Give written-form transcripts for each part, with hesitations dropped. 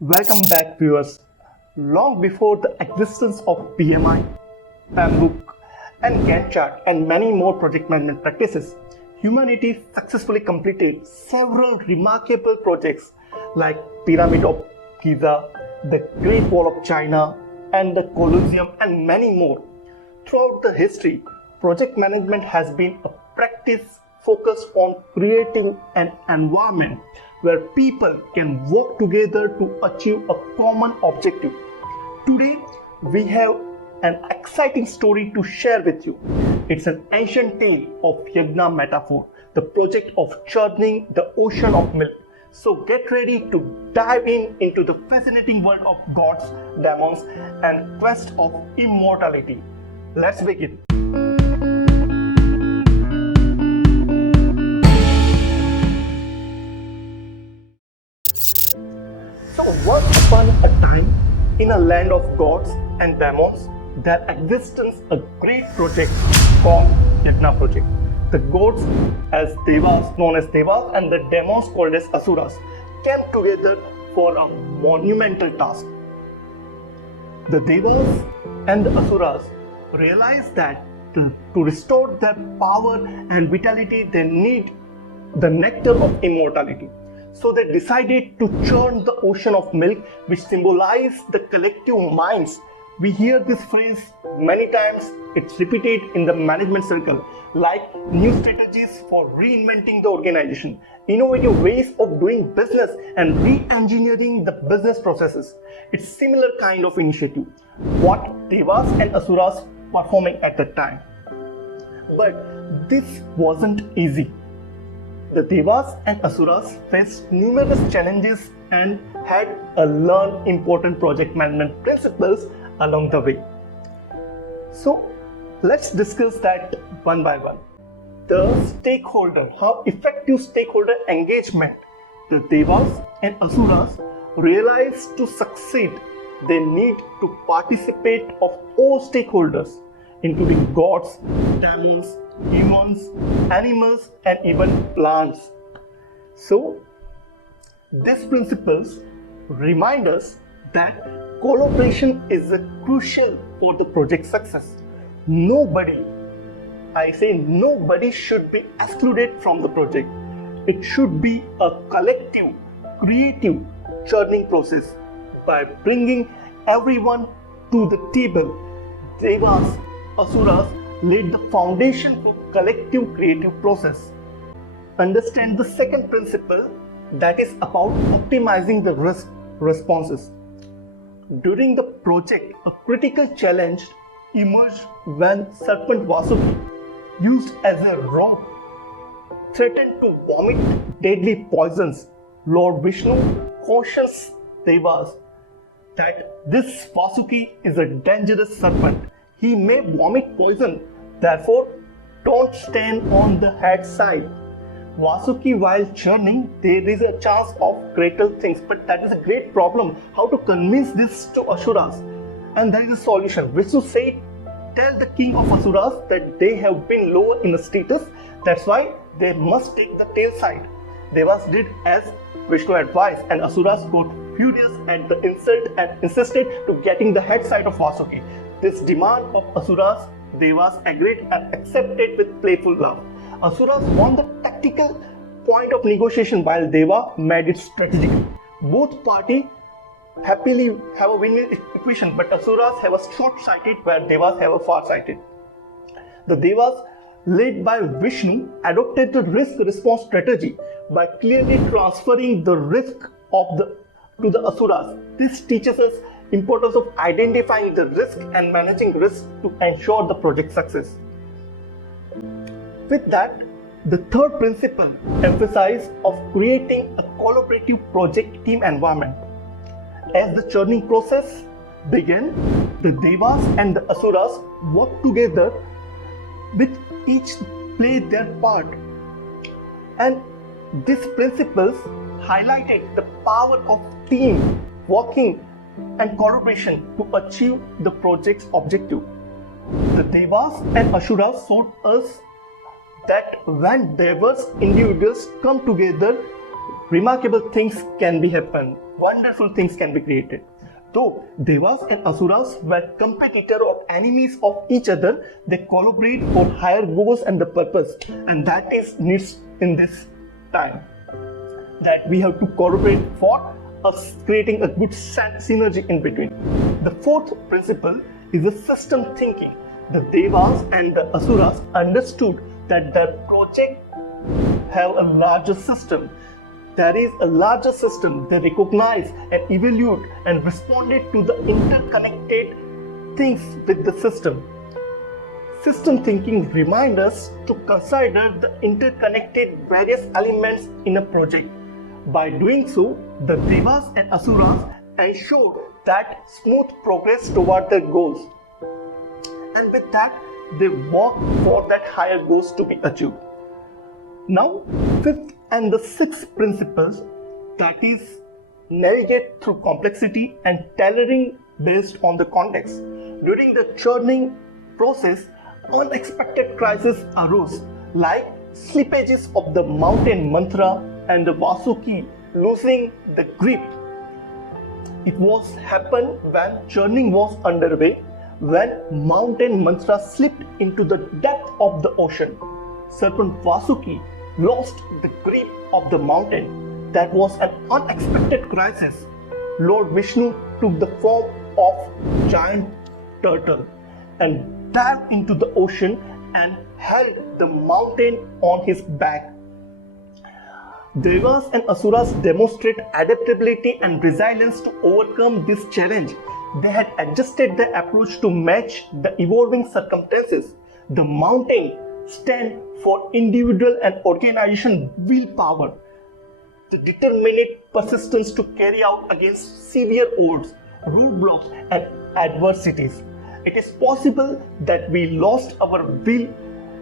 Welcome back, viewers. Long before the existence of PMI, PAMBOK, and Gantt chart, and many more project management practices, humanity successfully completed several remarkable projects like Pyramid of Giza, the Great Wall of China, and the Colosseum, and many more. Throughout the history, project management has been a practice focused on creating an environment where people can work together to achieve a common objective. Today, we have an exciting story to share with you. It's an ancient tale of Yagna metaphor, the project of churning the ocean of milk. So get ready to dive into the fascinating world of gods, demons, and quest of immortality. Let's begin. So once upon a time, in a land of gods and demons, there exists a great project called Yagna project. The gods as Devas, known as Devas, and the demons called as Asuras, came together for a monumental task. The Devas and the Asuras realized that to restore their power and vitality, they need the nectar of immortality. So they decided to churn the ocean of milk, which symbolized the collective minds. We hear this phrase many times. It's repeated in the management circle, like new strategies for reinventing the organization, innovative ways of doing business, and re-engineering the business processes. It's similar kind of initiative what Devas and Asuras performing at the time. But this wasn't easy. The Devas and Asuras faced numerous challenges and had to learn important project management principles along the way. So let's discuss that one by one. The stakeholder, how effective stakeholder engagement. The Devas and Asuras realized to succeed, they need to participate of all stakeholders, including gods, demons, humans, animals, and even plants. So, these principles remind us that collaboration is crucial for the project success. Nobody, I say nobody, should be excluded from the project. It should be a collective, creative churning process. By bringing everyone to the table, Devas, Asuras laid the foundation for collective creative process. Understand the second principle, that is about optimizing the risk responses. During the project, a critical challenge emerged when Serpent Vasuki, used as a rock, threatened to vomit deadly poisons. Lord Vishnu cautions Devas that this Vasuki is a dangerous serpent. He may vomit poison, therefore don't stand on the head side. Vasuki, while churning, there is a chance of greater things, but that is a great problem. How to convince this to Asuras? And there is a solution. Vishnu said, tell the king of Asuras that they have been lower in the status, that's why they must take the tail side. Devas did as Vishnu advised, and Asuras got furious at the insult and insisted to getting the head side of Vasuki. This demand of Asuras, Devas agreed and accepted with playful love. Asuras won the tactical point of negotiation while Deva made it strategically. Both parties happily have a win-win equation, but Asuras have a short-sighted where Devas have a far-sighted. The Devas, led by Vishnu, adopted the risk-response strategy by clearly transferring the risk to the Asuras. This teaches us importance of identifying the risk and managing risk to ensure the project success. With that, the third principle emphasizes of creating a collaborative project team environment. As the churning process began, the Devas and the Asuras worked together with each play their part. And these principles highlighted the power of team working and collaboration to achieve the project's objective. The Devas and Asuras showed us that when diverse individuals come together remarkable things can be happen, wonderful things can be created. Though Devas and Asuras were competitors or enemies of each other, they collaborate for higher goals and the purpose, and that is needs in this time. That we have to collaborate for us creating a good synergy in between. The fourth principle is the system thinking. The Devas and the Asuras understood that their project have a larger system. There is a larger system. They recognize and evaluate and responded to the interconnected things with the system. System thinking reminds us to consider the interconnected various elements in a project. By doing so, the Devas and Asuras ensure that smooth progress toward their goals. And with that, they work for that higher goals to be achieved. Now, fifth and the sixth principles, that is navigate through complexity and tailoring based on the context. During the churning process, unexpected crises arose like slippages of the mountain mantra and the Vasuki losing the grip. It was happened when churning was underway, when mountain mantra slipped into the depth of the ocean. Serpent Vasuki lost the grip of the mountain. That was an unexpected crisis. Lord Vishnu took the form of giant turtle and dived into the ocean and held the mountain on his back. Devas and Asuras demonstrate adaptability and resilience to overcome this challenge. They had adjusted their approach to match the evolving circumstances. The mountain stands for individual and organization willpower, the determined persistence to carry out against severe odds, roadblocks, and adversities. It is possible that we lost our will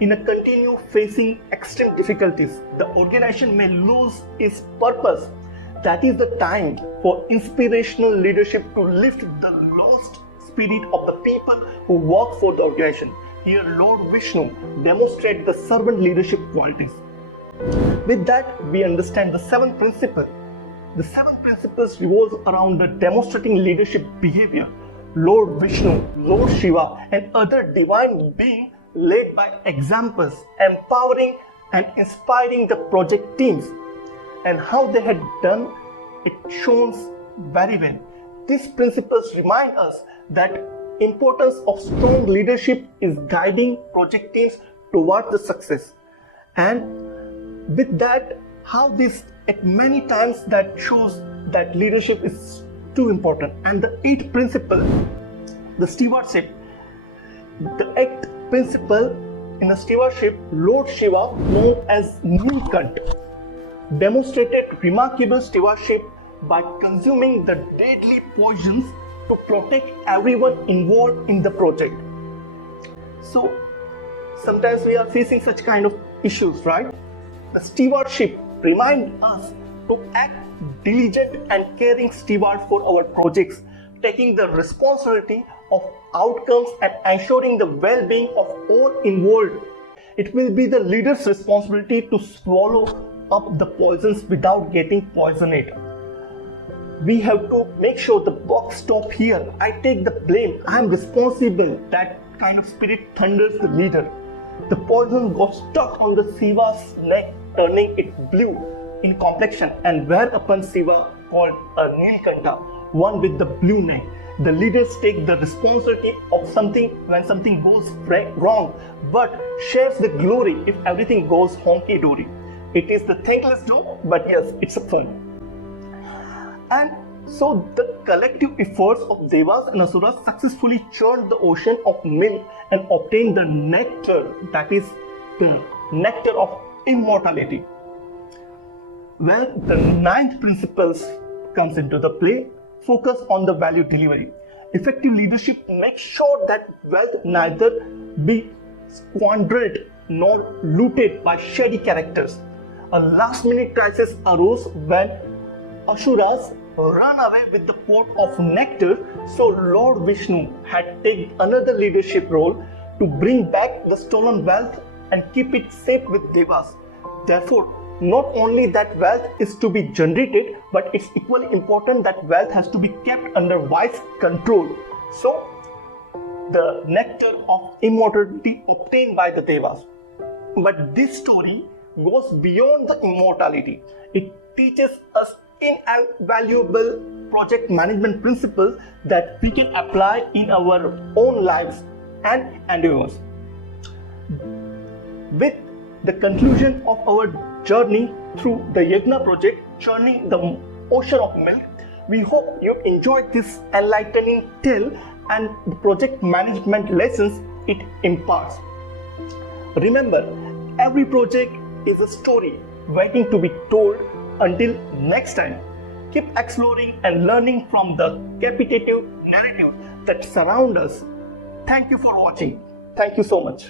in a continue facing extreme difficulties. The organization may lose its purpose. That is the time for inspirational leadership to lift the lost spirit of the people who work for the organization. Here, Lord Vishnu demonstrates the servant leadership qualities. With that, we understand the seventh principle. The seven principles revolve around the demonstrating leadership behavior. Lord Vishnu, Lord Shiva, and other divine beings led by examples, empowering and inspiring the project teams. And how they had done it shows very well. These principles remind us that importance of strong leadership is guiding project teams towards the success. And with that, how this at many times that shows that leadership is too important. And the eighth principle, the stewardship. The eighth principle in a stewardship, Lord Shiva, known as Nilkant, demonstrated remarkable stewardship by consuming the deadly poisons to protect everyone involved in the project. So sometimes we are facing such kind of issues, right? The stewardship reminds us to act diligent and caring steward for our projects, taking the responsibility of outcomes and ensuring the well-being of all involved. It will be the leader's responsibility to swallow up the poisons without getting poisoned. We have to make sure the buck stop here. I take the blame. I am responsible. That kind of spirit thunders the leader. The poison got stuck on the Shiva's neck, turning it blue in complexion, and whereupon Shiva called a Nilkanta, one with the blue neck. The leaders take the responsibility of something when something goes wrong, but shares the glory if everything goes honky-dory. It is the thankless job, but yes, it's a fun. And so the collective efforts of Devas and Asuras successfully churned the ocean of milk and obtained the nectar, that is the nectar of immortality. Where the ninth principles comes into the play, focus on the value delivery. Effective leadership makes sure that wealth neither be squandered nor looted by shady characters. A last-minute crisis arose when Asuras ran away with the pot of nectar, so Lord Vishnu had taken another leadership role to bring back the stolen wealth and keep it safe with Devas. Therefore, not only that wealth is to be generated, but it's equally important that wealth has to be kept under wise control. So, the nectar of immortality obtained by the Devas. But this story goes beyond the immortality. It teaches us invaluable project management principles that we can apply in our own lives and endeavors. With the conclusion of our journey through the Yajna project, Churning the Ocean of Milk, we hope you enjoyed this enlightening tale and the project management lessons it imparts. Remember, every project is a story waiting to be told. Until next time, keep exploring and learning from the captivating narratives that surround us. Thank you for watching. Thank you so much.